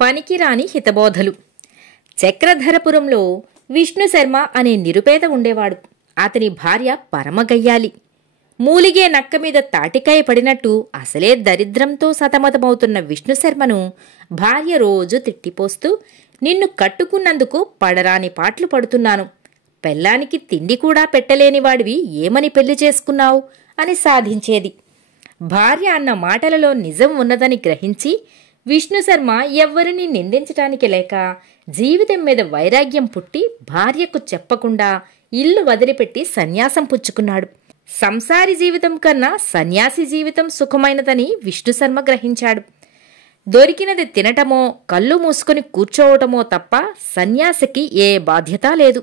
పనికిరాని హితబోధలు. చక్రధరపురంలో విష్ణుశర్మ అనే నిరుపేద ఉండేవాడు. అతని భార్య పరమగయ్యాలి. మూలిగే నక్కమీద తాటికాయ పడినట్టు అసలే దరిద్రంతో సతమతమవుతున్న విష్ణుశర్మను భార్య రోజు తిట్టిపోస్తూ, నిన్ను కట్టుకున్నందుకు పడరాని పాట్లు పడుతున్నాను, పెళ్ళానికి తిండి కూడా పెట్టలేనివాడివి ఏమని పెళ్లి చేసుకున్నావు అని సాధించేది. భార్య అన్న మాటలలో నిజం ఉన్నదని గ్రహించి విష్ణుశర్మ ఎవ్వరినీ నిందించటానికి లేక జీవితం మీద వైరాగ్యం పుట్టి భార్యకు చెప్పకుండా ఇల్లు వదిలిపెట్టి సన్యాసం పుచ్చుకున్నాడు. సంసారి జీవితం కన్నా సన్యాసి జీవితం సుఖమైనదని విష్ణుశర్మ గ్రహించాడు. దొరికినది తినటమో కళ్ళు మూసుకొని కూర్చోవటమో తప్ప సన్యాసికి ఏ బాధ్యత లేదు.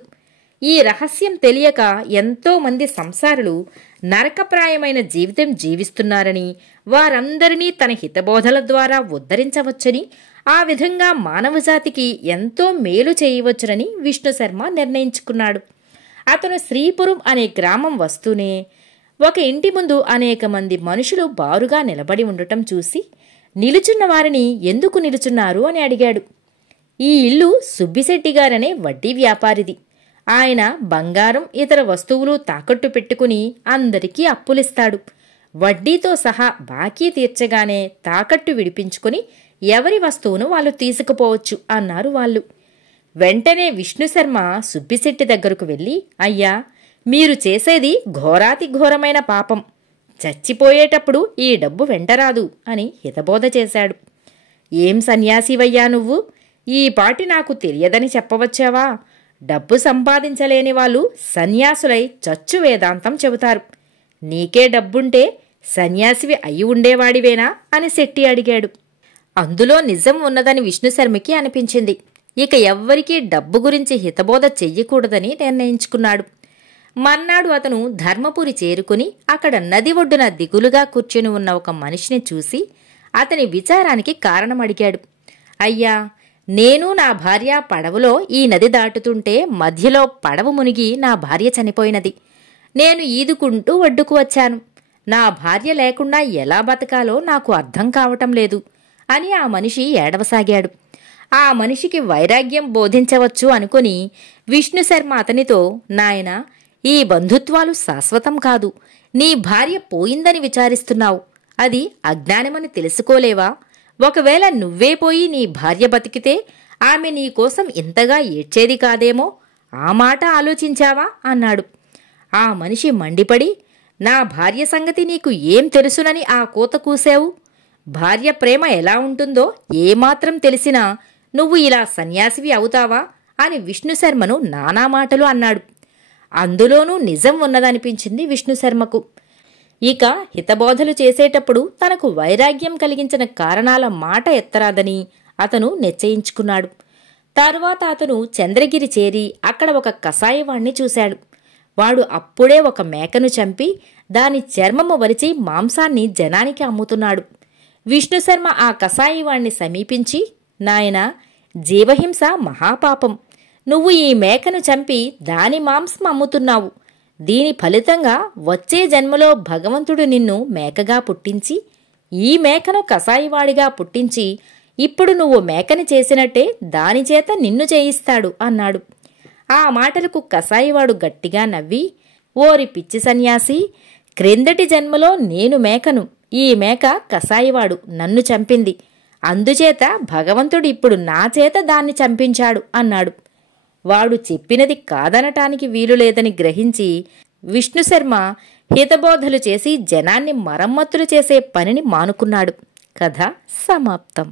ఈ రహస్యం తెలియక ఎంతోమంది సంసారులు నరకప్రాయమైన జీవితం జీవిస్తున్నారని, వారందరినీ తన హితబోధల ద్వారా ఉద్ధరించవచ్చని, ఆ విధంగా మానవజాతికి ఎంతో మేలు చేయవచ్చునని విష్ణుశర్మ నిర్ణయించుకున్నాడు. అతను శ్రీపురం అనే గ్రామం వస్తూనే ఒక ఇంటి ముందు అనేక మంది మనుషులు బారుగా నిలబడి ఉండటం చూసి, నిలుచున్న వారిని ఎందుకు నిలుచున్నారు అని అడిగాడు. ఈ ఇల్లు సుబ్బిశెట్టిగారనే వడ్డీ వ్యాపారిది. ఆయన బంగారం ఇతర వస్తువులు తాకట్టు పెట్టుకుని అందరికీ అప్పులిస్తాడు. వడ్డీతో సహా బాకీ తీర్చగానే తాకట్టు విడిపించుకుని ఎవరి వస్తువును వాళ్ళు తీసుకుపోవచ్చు అన్నారు వాళ్ళు. వెంటనే విష్ణుశర్మ సుబ్బిశెట్టి దగ్గరకు వెళ్ళి, అయ్యా, మీరు చేసేది ఘోరాతి ఘోరమైన పాపం. చచ్చిపోయేటప్పుడు ఈ డబ్బు వెంటరాదు అని హితబోధ చేశాడు. ఏం సన్యాసివయ్యా నువ్వు? ఈ పాటి నాకు తెలియదని చెప్పవచ్చావా? డబ్బు సంపాదించలేని వాళ్ళు సన్యాసులై చచ్చు వేదాంతం చెబుతారు. నీకే డబ్బుంటే సన్యాసివి అయి ఉండేవాడివేనా అని శెట్టి అడిగాడు. అందులో నిజం ఉన్నదని విష్ణుశర్మకి అనిపించింది. ఇక ఎవ్వరికీ డబ్బు గురించి హితబోధ చెయ్యకూడదని నిర్ణయించుకున్నాడు. మర్నాడు అతను ధర్మపురి చేరుకుని అక్కడ నది ఒడ్డున దిగులుగా కూర్చుని ఉన్న ఒక మనిషిని చూసి అతని విచారానికి కారణం అడిగాడు. అయ్యా, నేను నా భార్య పడవలో ఈ నది దాటుతుంటే మధ్యలో పడవ మునిగి నా భార్య చనిపోయినది. నేను ఈదుకుంటూ ఒడ్డుకు వచ్చాను. నా భార్య లేకుండా ఎలా బతకాలో నాకు అర్థం కావటం లేదు అని ఆ మనిషి ఏడవసాగాడు. ఆ మనిషికి వైరాగ్యం బోధించవచ్చు అనుకుని విష్ణుశర్మ అతనితో, నాయనా, ఈ బంధుత్వాలు శాశ్వతం కాదు. నీ భార్య పోయిందని విచారిస్తున్నావు. అది అజ్ఞానమని తెలుసుకోలేవా? ఒకవేళ నువ్వే పోయి నీ భార్య బతికితే ఆమె నీకోసం ఇంతగా ఏడ్చేది కాదేమో. ఆ మాట ఆలోచించావా అన్నాడు. ఆ మనిషి మండిపడి, నా భార్య సంగతి నీకు ఏం తెలుసునని ఆ కూత కూసావు? భార్య ప్రేమ ఎలా ఉంటుందో ఏమాత్రం తెలిసినా నువ్వు ఇలా సన్యాసివి అవుతావా అని విష్ణుశర్మను నానా మాటలు అన్నాడు. అందులోనూ నిజం ఉన్నదనిపించింది విష్ణుశర్మకు. ఇక హితబోధలు చేసేటప్పుడు తనకు వైరాగ్యం కలిగించిన కారణాల మాట ఎత్తరాదని అతను నిశ్చయించుకున్నాడు. తరువాత అతను చంద్రగిరి చేరి అక్కడ ఒక కసాయివాణ్ణి చూశాడు. వాడు అప్పుడే ఒక మేకను చంపి దాని చర్మము వరిచి మాంసాన్ని జనానికి అమ్ముతున్నాడు. విష్ణుశర్మ ఆ కసాయివాణ్ణి సమీపించి, నాయనా, జీవహింస మహాపాపం. నువ్వు ఈ మేకను చంపి దాని మాంసం అమ్ముతున్నావు. దీని ఫలితంగా వచ్చే జన్మలో భగవంతుడు నిన్ను మేకగా పుట్టించి, ఈ మేకను కసాయివాడిగా పుట్టించి, ఇప్పుడు నువ్వు మేకని చేసినట్టే దానిచేత నిన్ను చేయిస్తాడు అన్నాడు. ఆ మాటలకు కసాయివాడు గట్టిగా నవ్వి, ఓరి పిచ్చి సన్యాసి, క్రిందటి జన్మలో నేను మేకను, ఈ మేక కసాయివాడు నన్ను చంపింది. అందుచేత భగవంతుడు ఇప్పుడు నా చేత దాన్ని చంపించాడు అన్నాడు. వాడు చెప్పినది కాదనటానికి వీలులేదని గ్రహించి విష్ణుశర్మ హితబోధలు చేసి జనాన్ని మరమ్మతులు చేసే పనిని మానుకున్నాడు. కథ సమాప్తం.